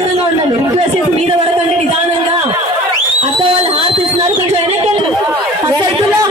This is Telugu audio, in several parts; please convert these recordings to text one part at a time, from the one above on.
విధంగా ఉండండి. రిక్వెస్ట్ చేసి మీద వరకు అంటే నిదానంగా అత్త వాళ్ళు హారతి ఇస్తున్నారు, కొంచెం వెనక్కి హారతి కొంచెం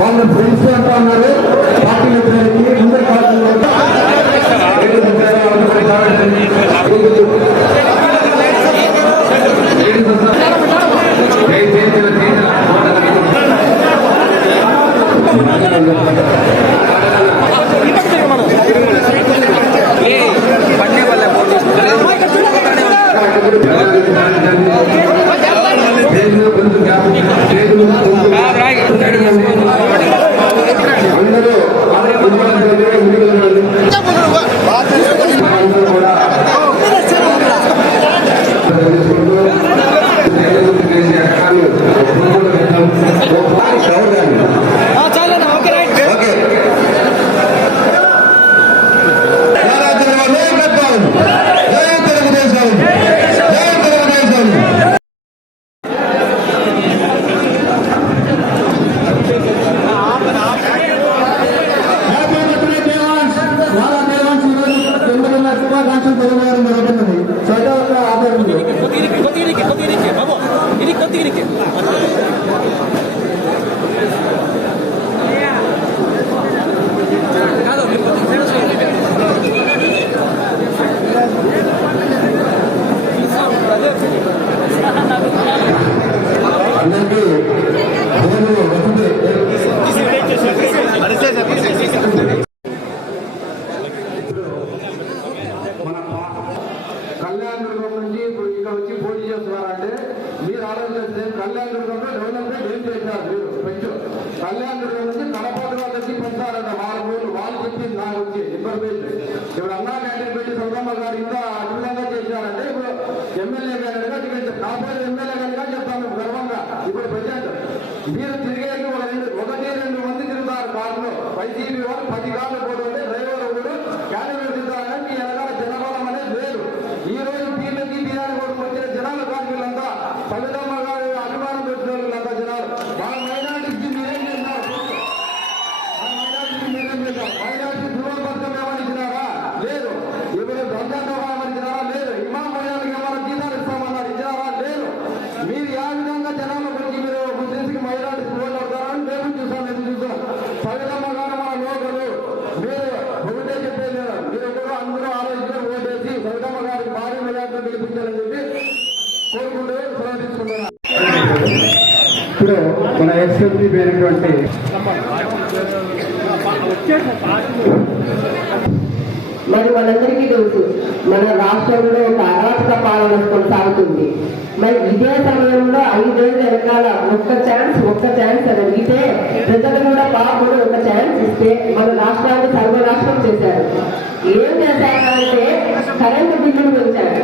వాళ్ళు ఫ్రెండ్స్ అంటా ఉన్నారు పార్టీ వ్యతిరేకి ముందరి కాలంలో కళ్యాణదుర్గం నుంచి ఇప్పుడు ఇక్కడ వచ్చి పోటీ చేస్తున్నారంటే మీరు ఆలోచిస్తే కళ్యాణదుర్గంలో డెవలప్మెంట్ ఏం చేశారు మీరు పెంచు కళ్యాణదుర్గం నుంచి కడపటి వాళ్ళకి పెంచారంట 4 రోజులు వాళ్ళు చెప్పింది నాకు వచ్చి ఇన్ఫర్మేషన్ ఇప్పుడు అన్నా క్యాంటీన్ పెట్టి సౌదమ్మ గారు ఇంకా అద్భుతంగా చేశారంటే ఇప్పుడు ఎమ్మెల్యే గారిగా టికెట్ కాకపోతే ఎమ్మెల్యే గారిగా చెప్తాను గర్వంగా ఇప్పుడు ప్రజెంట్ మీరు తిరిగేది 1-2 మంది తిరుగుతారు కార్లో వైసీపీ వాళ్ళు 10 కార్లు పోతుంటే డ్రైవర్ కూడా క్యాండిడేట్ తిరుగుతారని మీ వెనకాల జనబలం అనేది లేదు. ఈ రోజు పీలకి బీఆర్ కూడా వచ్చిన జనాలు కాదు వీళ్ళంతా సవితమ్మ గారు అభిమానం పెట్టిన వీళ్ళంతా జనాలు మా మైనార్టీకి మీరేం చేశారు మైనార్టీ ధృవపత్రం ఏమని ఇచ్చినారా లేదు. ఇప్పుడు రంజాన్ ఏమని ఇచ్చినారా లేదు. ఇమాం మర్యాదకి ఏమైనా జీతాలు ఇస్తామన్నారు ఇచ్చినారా లేదు. మీరు ఏ విధంగా జనాల గురించి మీరు ముస్లింస్కి మైనార్టీ ఓట్లు అవుతారని మేము చూసాం ఎదురు చూసాం. సవితమ్మ గారు మన లోకలు మీరు ఒకటే చెప్పేది మీరు ఎక్కడో అందరూ ఆలోచించారు ఓటేసి సవితమ్మ గారికి భారీ మెజార్టీలో గెలిపించాలని చెప్పి కోరుకుంటూ సెలవు తీసుకుంటున్నారు. ఇప్పుడు మన ఎక్స్ఎంపీ పేరుటువంటి మరి మనందరికీ తెలుసు మన రాష్ట్రంలో ఒక అరాచక పాలన కొనసాగుతుంది. మరి ఇదే సమయంలో 5 ఏళ్ళ వెనకాల ఒక్క ఛాన్స్ అని అడిగితే ప్రజలు కూడా పాపడు ఒక ఛాన్స్ ఇస్తే మన రాష్ట్రాన్ని సర్వనాశనం చేశారు. ఏం చేశారంటే కరెంటు బిల్లులు పెంచారు,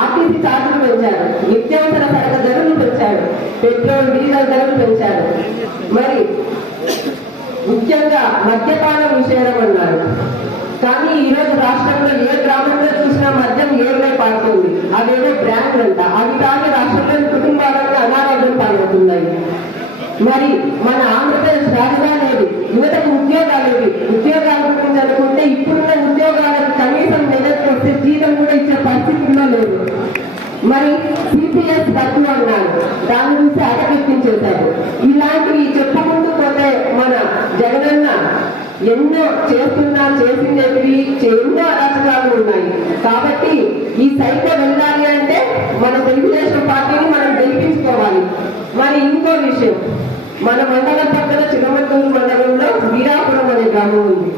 ఆర్టీసీ ఛార్జీలు పెంచారు, నిత్యావసర సరక ధరలు పెంచారు, పెట్రోల్ డీజిల్ ధరలు పెంచారు. మరి ముఖ్యంగా మద్యపానం నిషేధం అన్నారు. కానీ ఈ రోజు రాష్ట్రంలో ఏ గ్రామంలో చూసినా మద్యం ఏరులై పాడుతుంది. అవేదో బ్రాండ్ అంట. అవి కానీ రాష్ట్రంలోని కుటుంబాలను అనారోగ్యం పాల్గొతున్నాయి. మరి మన ఆంధ్రప్రదేశ్ రాజధాని యువతకు ఉద్యోగాలు గురించి అనుకుంటే ఇప్పుడున్న ఉద్యోగాలకు కనీసం నెలకు వస్తే జీతం కూడా ఇచ్చే పరిస్థితుల్లో లేదు. మరి సిపిఎస్ రద్దు అన్నారు, దాని గురించి అటకెక్కించేశారు. ఇలాంటివి చెప్పుకుంటూ పోతే మన జగనన్న ఎన్నో చేసిందేవి ఎన్నో అరాచకాలు ఉన్నాయి. కాబట్టి ఈ సైట్లో వెళ్ళాలి అంటే మన తెలుగుదేశం పార్టీని మనం గెలిపించుకోవాలి. మరి ఇంకో విషయం, మన మండలం పక్కన చిన్నమత్తూరు మండలంలో వీరాపురం అనే గ్రామం ఉంది.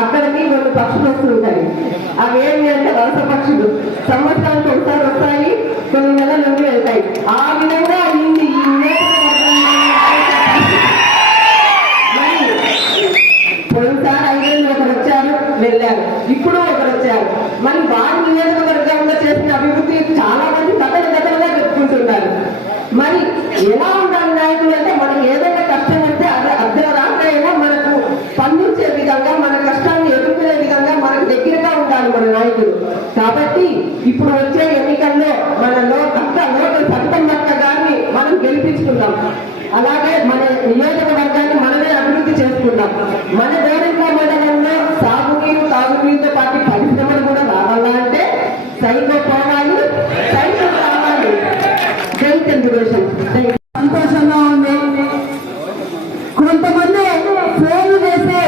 అక్కడికి 2 పక్షులు వస్తుంటాయి. అవేమి అంటే వలస పక్షులు. సంవత్సరానికి ఒకసారి వస్తాయి, కొన్ని నెలల నుండి వెళ్తాయి. ఆ విధంగా అయింది ఈ పోయినసారి 5 ఏళ్ళు ఒకరు వచ్చారు వెళ్ళారు, ఇప్పుడు ఒకరు వచ్చారు. మరి వారి నియోజకవర్గంలో చేసిన అభివృద్ధి చాలా మంది కథలుగా చెప్పుకుంటున్నారు. మరి ఎలా ఉండాలి నాయకులు అంటే మనకి ఏదైనా కష్టం వస్తే అర్ధరాత్రైనా మనకు స్పందించే విధంగా మన కష్టాన్ని ఎదుర్కొనే విధంగా మనకు దగ్గరగా ఉండాలి మన నాయకులు. కాబట్టి ఇప్పుడు వచ్చే ఎన్నికల్లో మనలో అలాగే మన నియోజకవర్గాన్ని మనమే అభివృద్ధి చేసుకుందాం. మన గోరింట్ల మండలంలో సాగునీరు తాగునీరుతో పాటు పరిశ్రమలు కూడా రావాలంటే సైకో పోవాలి, సైకో కావాలి. జై తెలుగుదేశం. సంతోషంగా ఉంది. కొంతమంది ఫోన్లు చేస్తే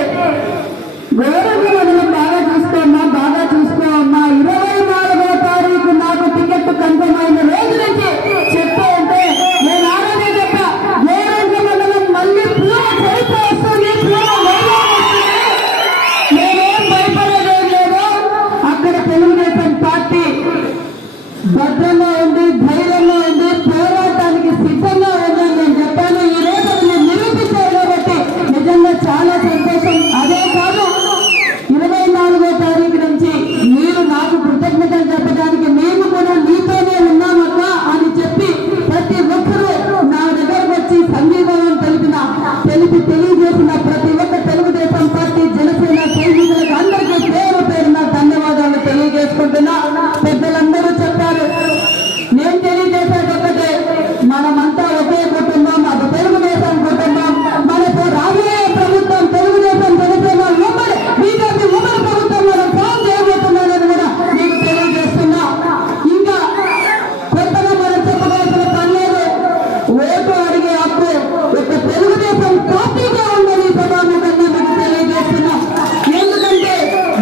గౌరవంగా మనం బాగా చూసుకోమ్మా, బాగా చూసుకోమ్మా, 24వ తారీఖు నాకు టికెట్ కన్ఫర్మ్ అయిన రోజు నుంచి చెప్తూ ఉంటే నేను ఆ రోజే చెప్పా, గౌరవంగా మనం మళ్ళీ పూల చరిత్ర వస్తుంది, పూల వైభవం వస్తుంది. నేనేం భయపడేదేం లేదు. అక్కడ తెలుగుదేశం పార్టీ భద్రంగా ఉంది, ధైర్యంగా ఉంది, పోరాటానికి సిద్ధంగా ఉందని నేను చెప్పాను. ఈ రోజు మీరు నిరూపించారు కాబట్టి నిజంగా చాలా సంతోషం. అదే కాదు, 24వ తారీఖు నుంచి మీరు నాకు కృతజ్ఞతలు చెప్పడానికి మేము కూడా నీతోనే ఉన్నామక్క అని చెప్పి ప్రతి ఒక్కరూ నా దగ్గరకు వచ్చి సంఘీభావం తెలియజేసిన ప్రతి ఒక్క తెలుగుదేశం పార్టీ జనసేన సైనికులకు అందరికీ పేరు పేరున ధన్యవాదాలు తెలియజేసుకుంటున్నా. పెద్దలందరూ చెప్పారు, నేను తెలియజేసేది ఒకటే, మనమంతా ఒకే కుటుంబం, అది తెలుగుదేశం కుటుంబం. మనకు రాబోయే ప్రభుత్వం తెలుగుదేశం జనసేన ఉమ్మడి బీజేపీ ఉమ్మడి ప్రభుత్వం మనం ఫామ్ చేయబోతున్నారని కూడా మీకు తెలియజేస్తున్నా. ఇంకా కొత్తగా మనం చెప్పవలసిన పని లేదు. ఓటు అడిగే హక్కు ఒక తెలుగుదేశం పార్టీగా ఉందని సభాముఖంగా మీకు తెలియజేస్తున్నా. ఎందుకంటే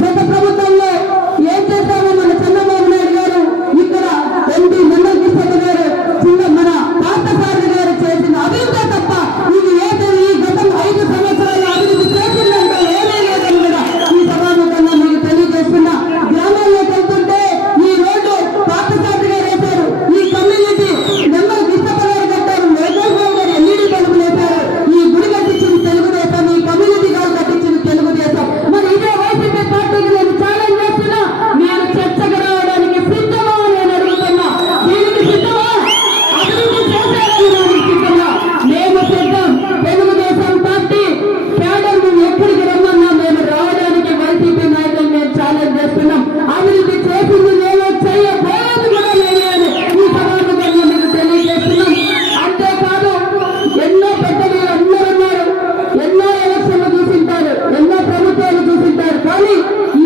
గత ప్రభుత్వంలో ఏం చేశామో మన చంద్రబాబు నాయుడు గారు, ఇక్కడ ఎంపీ మండల్ కిషోర్ గారు, మన పార్థసారథి గారు చేసిన అభివృద్ధి తప్ప ఇది ఏదో ఈ గత 5 సంవత్సరాల అభివృద్ధి చేసిందంటే ఏమీ లేదని కూడా ఈ సభాముఖంగా మీకు తెలియజేస్తున్నా. గ్రామాల్లోకి వెళ్తుంటే ఈ రోడ్డు పార్థసారథి గారు వేశారు, ఈ కమ్యూనిటీ నెమ్మది కిషోర్ గారు కట్టారు, మేఘాబాబు గారు ఎల్ఈడి బల్బులు వేశారు. ఈ గుడి కట్టించింది తెలుగుదేశం, ఈ కమ్యూనిటీ గారు కట్టించింది తెలుగుదేశం. మరి ఇదే వైసీపీ పార్టీకి నేను ఛాలెంజ్ చేస్తున్నా, నేను చర్చకు రావడానికి సిద్ధమా నేను అడుగుతున్నా. దీనికి సిద్ధమా? అభివృద్ధి చేసేయాలని దానికి సిద్ధమా? మేము సిద్ధం. తెలుగుదేశం పార్టీ క్యాడర్ను ఎక్కడికి రమ్మన్నా మేము రావడానికి వైసీపీ నాయకులు మేము ఛాలెంజ్ చేస్తున్నాం. అభివృద్ధి చేసింది నేను, చేయబోయేది కూడా నేనే అని ఈ సభాముఖంగా మీకు తెలియజేస్తున్నాం. అంతేకాదు, ఎన్నో పెద్దలు అందరూ ఉన్నారు, ఎన్నో ఎలక్షన్లు చూసింటారు, ఎన్నో ప్రభుత్వాలు చూసింటారు. కానీ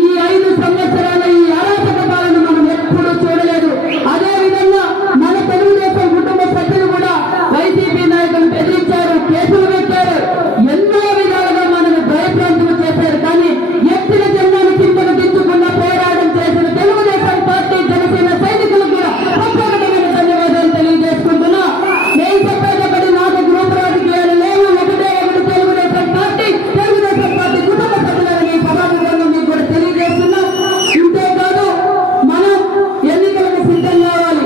ఈ 5 సంవత్సరాల ఈ అరాచక పాలన మనం ఎప్పుడూ చూడలేదు. అదే విధంగా మన తెలుగుదేశం కుటుంబ సభ్యులు కూడా వైసీపీ నాయకులు బెదిరించారు, కేసులు పెట్టారు, ఎన్నో విధాలుగా మనల్ని భయప్రాంతులు చేశారు. కానీ ఎత్తిన జన్మాన్ని చింతలు దించుకున్న పోరాటం చేసిన తెలుగుదేశం పార్టీ జనసేన సైనికులకు కూడా ప్రత్యేకమైన ధన్యవాదాలు తెలియజేసుకుంటున్నా. నేను చెప్పేది ఒకటి, నాకు గ్రూప్ రాజకీయాలు లేవు. ఒకటే ఒకటి, తెలుగుదేశం పార్టీ కుటుంబ సభ్యులని ఈ సభాముఖంగా మీకు కూడా తెలియజేస్తున్నా. ఇంతేకాదు, మనం ఎన్నికలకు సిద్ధం కావాలి.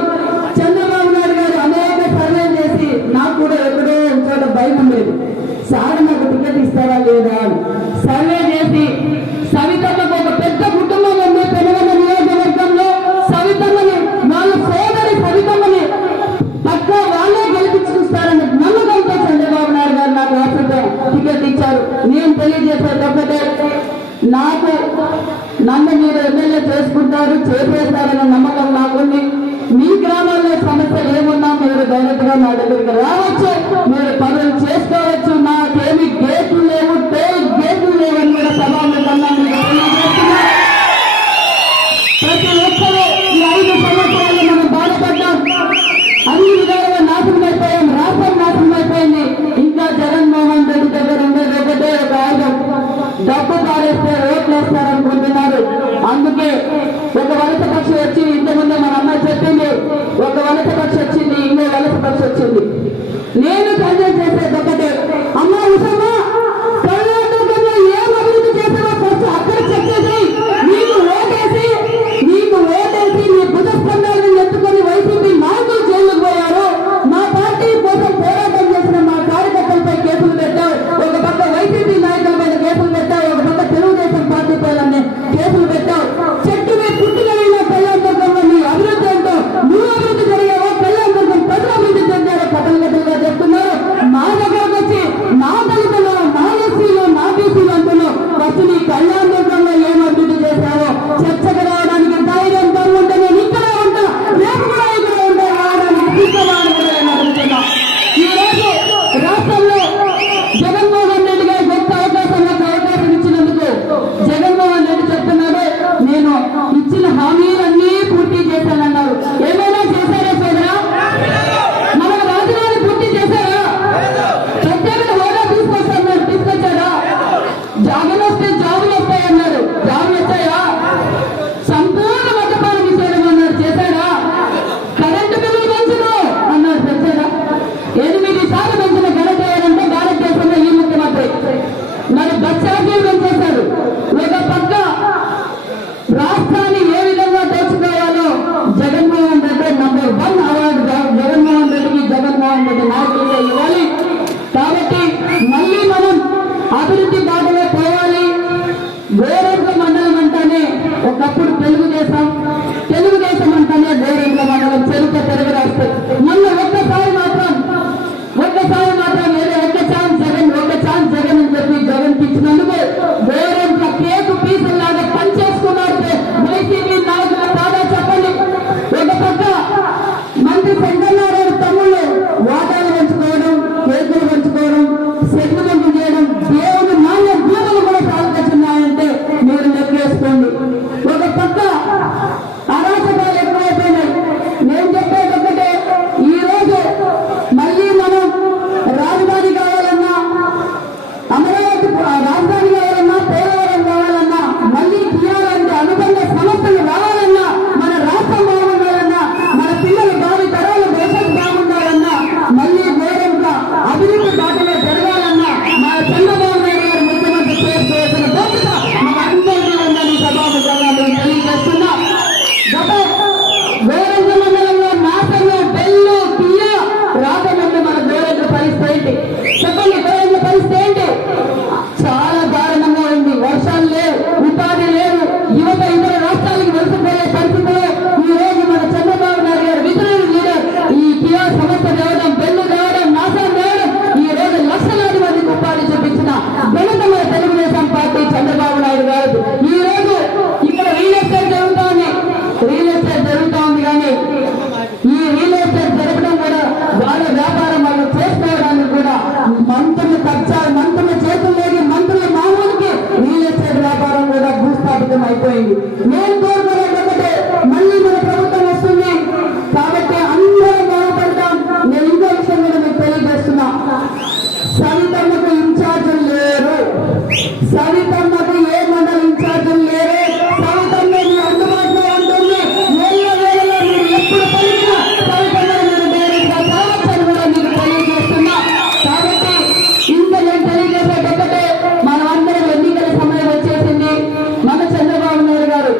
చంద్రబాబు నాయుడు గారు అనేక సర్వేలు చేసి నాకు కూడా ఎక్కడో ఒక చోట భయం ఉండేది, సార్ నాకు టికెట్ ఇస్తారా లేదా అని. సర్వే చేసి సవితమ్మకు ఒక పెద్ద కుటుంబం ఉంది పెనుగొండ నియోజకవర్గంలో. సవితమ్మని వాళ్ళ సోదరి సవితమ్మని పక్క వాళ్ళే గెలిపించుకొస్తారని నమ్మకంతో చంద్రబాబు నాయుడు గారు నాకు ఆశతో టికెట్ ఇచ్చారు. నేను తెలియజేసేది ఒకటే, నన్ను మీరు ఎమ్మెల్యే చేసుకుంటారు, చేసేస్తారన్న నమ్మకం నాకుంది. మీ గ్రామాల్లో సమస్యలు ఏమున్నా మీరు డైరెక్ట్ గా నా దగ్గరికి రావచ్చు, మీరు పనులు చేసుకోవచ్చు. నాకేమి గేట్లు లేవు, గేట్లు లేవని కూడా సభాముఖంగా మీకు తెలియజేస్తున్నా. ప్రతి ఒక్కరూ ఈ 5 సంవత్సరాలు మనం బాధపడ్డాం, అన్ని విధాలుగా నాశనం అయిపోయాం, రాష్ట్రం నాశనం అయిపోయింది. ఇంకా జగన్మోహన్ రెడ్డి దగ్గర ఉండేది ఒకటే ఒక ఆయుధం, డబ్బు పారేస్తే ఓట్లు వేస్తారనుకుంటున్నారు. అందుకే ఒక వలస పక్షి వచ్చి, ఇంతకుముందు మన అమ్మాయి చెప్పింది, ఒక వలస పక్షి వచ్చింది, ఇంకో వలస పక్షి వచ్చింది. నేను సజెస్ట్ చేసేది ఒకటే, అమ్మ ఉసమ్మా, కర్ణాటకలో ఏం అభివృద్ధి చేసావో ఫస్ట్ అక్కడ చెప్పేది. నీకు ఓటేసి నీ భుజ స్పందాలను ఎత్తుకొని వైసీపీ నాయకులు జైలుకు పోయారు. మా పార్టీ కోసం పోరాటం చేసిన మా కార్యకర్తలపై కేసులు పెట్టావు, ఒక పక్క వైసీపీ నాయకుల పైన కేసులు పెట్టావు, ఒక పక్క తెలుగుదేశం పార్టీ పైన కేసులు పెట్టావు. చెట్టు మీద పుట్టిన కళ్యాణదుర్గంలో నీ అభివృద్ధి ఏంటో, నువ్వు అభివృద్ధి జరిగావో కళ్యాణదుర్గం ప్రజలు అభివృద్ధి చెందారో కథలుగా చెప్తున్నారు. తెలుగుదేశం అంటేనే గౌరవంగా మండలం చెరుకు తెలుగు రాష్ట్రం. మొన్న ఒక్కసారి మాత్రం ఏదో ఒక్క ఛాన్స్ జగన్ అని చెప్పి జగన్ ఇచ్చినందుకు గౌరవంగా కేకు పీసులాగా పనిచేసుకున్నారు వైసీపీ నాయకుల బాగా చెప్పండి. ఒక పక్క మంత్రి శంకరనారాయణ తమ్ముళ్ళు వాటాలు పంచుకోవడం, కేకులు పంచుకోవడం, సెటిల్మెంట్ చేయడం, దేవుని నాణ్య భూములు కూడా సాగుతున్నాయంటే మీరు లెక్కేసుకోండి. ఒక పక్క అరాచకాలు ఎక్కువైపోయినాయి. నేను చెప్పేది ఒకటే, ఈ రోజు మళ్ళీ మనం రాజధాని కావాలన్నా, అమరావతి రాజధాని కావాలన్నా, పోలవరం కావాలన్నా, మళ్ళీ తీయాలంటే అనుబంధ సమస్యలు రావాలన్నా, మన రాష్ట్రం బాగుండాలన్నా, మన పిల్లలు భావి తరాల భవిష్యత్తు బాగుండాలన్నా, మళ్ళీ ఘోరంగా అభివృద్ధి బాటలో జరగాలన్నా మన చంద్రబాబు నాయుడు గారు ముఖ్యమంత్రి చేసుకోవాల్సిన బాధ్యత మన అందరికీ ఉందని సభాముఖంగా మేము తెలియజేస్తున్నా. గత గోరంగ మండలంలో నాసంలో బెల్లు పిల్ల రాకముందు మన గోరంగ పరిస్థితి ఏంటి చెప్పండి? గోరంగ పరిస్థితి ఏంటి? చాలా దారుణంగా ఉంది. వర్షాలు లేవు, ఉపాధి లేదు, యువత ఇతర రాష్ట్రాలకు వలసపోయే పరిస్థితిలో ఈ రోజు మన చంద్రబాబు నాయుడు గారు విజయనగరం లీడర్ ఈ కియా సంస్థ తేవడం, బెల్లు తేవడం, నాశనం తేవడం, ఈ రోజు లక్షలాది మందికి ఉపాధి చూపించిన ఘనత మన తెలుగుదేశం పార్టీ చంద్రబాబు నాయుడు గారు. ఈ రోజు ఇక్కడ రియల్ ఎస్టేట్ జరుగుతూ ఉంది కానీ ఈ రియల్ ఎస్టేట్ జరగడం కూడా వాళ్ళ వ్యాపారం వాళ్ళు చేసుకోవడానికి కూడా మంత్రుల చేతుల్లోకి మంత్రుల మామూలుకి రియల్ ఎస్టేట్ వ్యాపారం కూడా భూస్థాపితం అయిపోయింది. నేను కోరుకునేది ఒకటే, మళ్ళీ మన ప్రభుత్వం వస్తుంది కాబట్టి అందరం బాగుపడతాం. నేను ఇంకో విషయం కూడా మీకు తెలియజేస్తున్నా. సవితమ్మకు ఇన్ఛార్జీలు లేరు, సవితమ్మకు ఏ మండలి ఇన్ఛార్జీలు లేరు. సవితమ్మ మీ అందుబాటులో ఉంటుంది. వేలలో మీరు ఎప్పుడు పలికినా సవితమ్మ మీరు డైరెక్ట్గా కావచ్చని కూడా మీకు తెలియజేస్తున్నా. కాబట్టి ఇంకా నేను తెలియజేసేది ఒకటే, మనం అందరం ఎన్నికల సమయం వచ్చేసింది. మన చంద్రబాబు నాయుడు గారు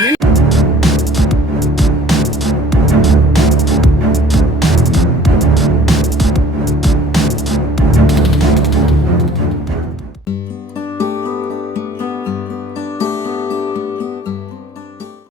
రండి